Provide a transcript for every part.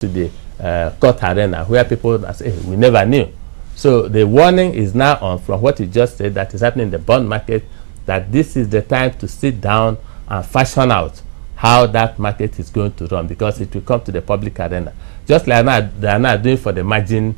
to the court arena where people say, hey, we never knew. So the warning is now on from what you just said that is happening in the bond market, that this is the time to sit down and fashion out how that market is going to run, because it will come to the public arena. Just like they are now doing for the margin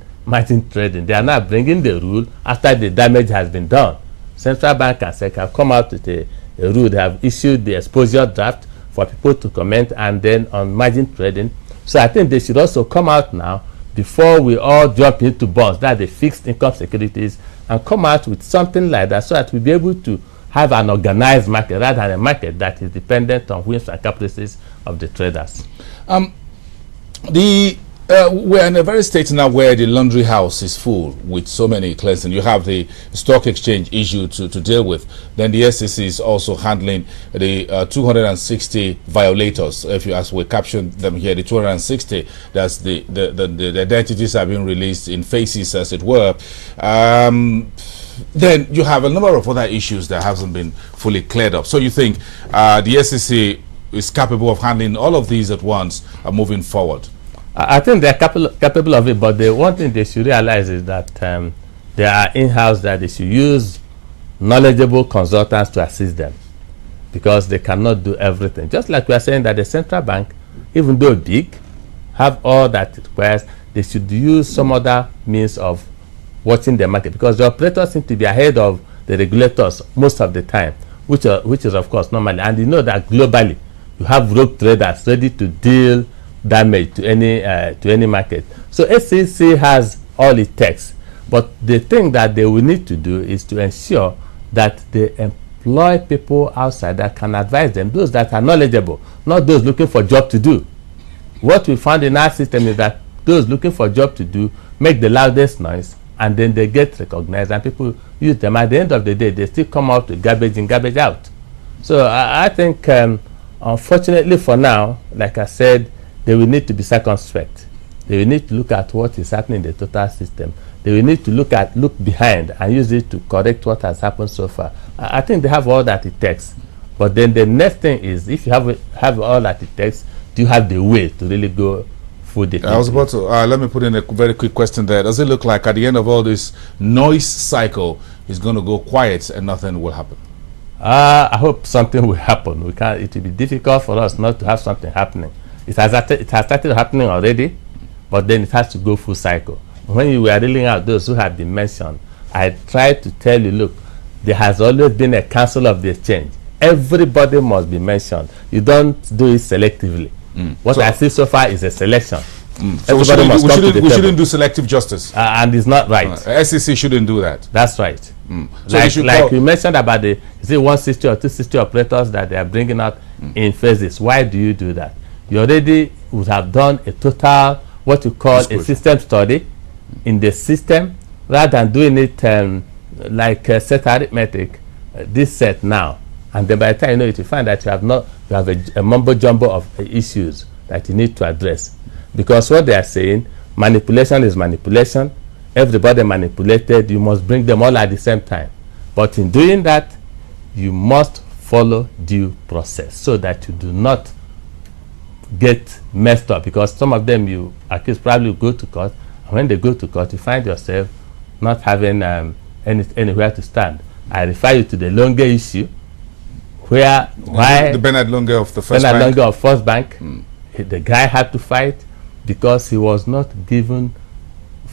trading. They are now bringing the rule after the damage has been done. Central Bank and SEC have come out with a rule. They have issued the exposure draft for people to comment, and then on margin trading. So I think they should also come out now before we all jump into bonds, that the fixed income securities, and come out with something like that so that we'll be able to have an organized market rather than a market that is dependent on whims and caprices of the traders. We're in a very state now where the laundry house is full with so many cleansing. You have the stock exchange issue to deal with. Then the SEC is also handling the 260 violators. If you ask, we captioned them here, the 260. That's the identities have been released in phases, as it were. Then you have a number of other issues that hasn't been fully cleared up. So you think the SEC is capable of handling all of these at once moving forward? I think they're capable of it, but the one thing they should realize is that they are in-house, that they should use knowledgeable consultants to assist them, because they cannot do everything. Just like we are saying that the central bank, even though big, have all that it requires, they should use some other means of watching the market, because the operators seem to be ahead of the regulators most of the time, which is of course normally. And you know that globally, you have rogue traders ready to deal damage to any market. So SEC has all it takes, but the thing that they will need to do is to ensure that they employ people outside that can advise them, those that are knowledgeable, not those looking for job to do. What we found in our system is that those looking for job to do make the loudest noise, and then they get recognized and people use them. At the end of the day, they still come out with garbage in, garbage out. So I think unfortunately for now, like I said, they will need to be circumspect. They will need to look at what is happening in the total system. They will need to look behind and use it to correct what has happened so far. I think they have all that it takes. But then the next thing is, if you have all that it takes, do you have the way to really go full detail? I was about to, let me put in a very quick question there. Does it look like at the end of all this noise cycle, it's going to go quiet and nothing will happen? I hope something will happen. It will be difficult for us not to have something happening. It has started happening already, but then it has to go full cycle. When you were reeling out those who have been mentioned, I tried to tell you, look, there has always been a council of the exchange. Everybody must be mentioned. You don't do it selectively. What I see so far is a selection. So we shouldn't do selective justice. And it's not right. SEC shouldn't do that. That's right. So like you mentioned about the 160 or 260 operators that they are bringing out in phases. Why do you do that? You already would have done a total, what you call a system study in the system, rather than doing it like set arithmetic, this set now. And then by the time you know it, you find that you have a mumbo jumbo of issues that you need to address. Because what they are saying, manipulation is manipulation. Everybody manipulated, you must bring them all at the same time. But in doing that, you must follow due process so that you do not get messed up, because some of them you accuse probably go to court, and when they go to court, you find yourself not having anywhere to stand. I refer you to the Longe issue, where the Bernard Longe of the First Bank. Longe of First Bank, the guy had to fight because he was not given,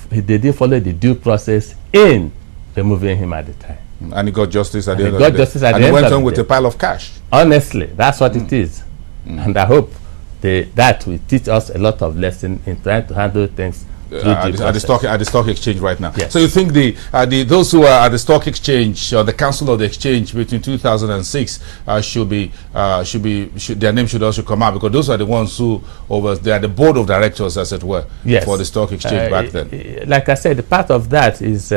they didn't follow the due process in removing him at the time. And he got justice at the end of the day. And he went on with a pile of cash. Honestly, that's what it is. And I hope that will teach us a lot of lessons in trying to handle things at the stock exchange right now. Yes. So you think those who are at the stock exchange or the council of the exchange between 2006 their name should also come out, because those are the ones who they are the board of directors, as it were, for the stock exchange back then. Like I said, the part of that is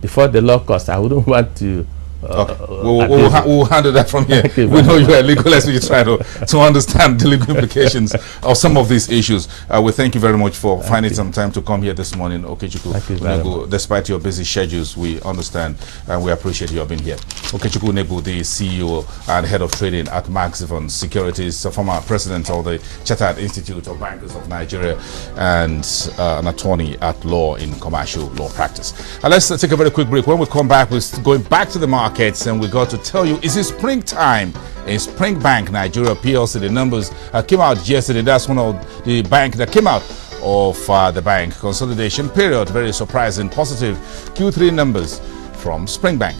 before the law course. I wouldn't want to Okay. We'll handle that from here. We know you're a legalist, so you try to understand the legal implications of some of these issues. We thank you very much for finding some time to come here this morning, Okechukwu Unegbu. Despite your busy schedules, we understand and we appreciate you being here. Okechukwu Unegbu, the CEO and Head of Trading at Maxivon Securities, former president of the Chartered Institute of Bankers of Nigeria, and an attorney at law in commercial law practice. Let's take a very quick break. When we come back, we're going back to the markets, and we got to tell you, is it springtime in Springbank Nigeria PLC? The numbers came out yesterday. That's one of the bank that came out of the bank consolidation period. Very surprising, positive Q3 numbers from Springbank.